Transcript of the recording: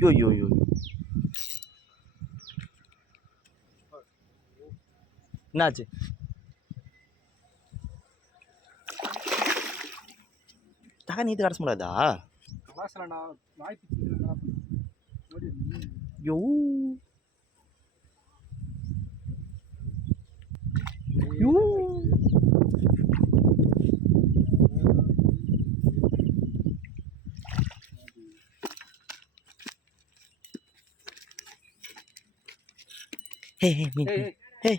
யோ யோ யோ என்னாச்சு? தகா நீத்து கடைச முடியாதா? யோ யூ ஹே ஹே மீன் ஹே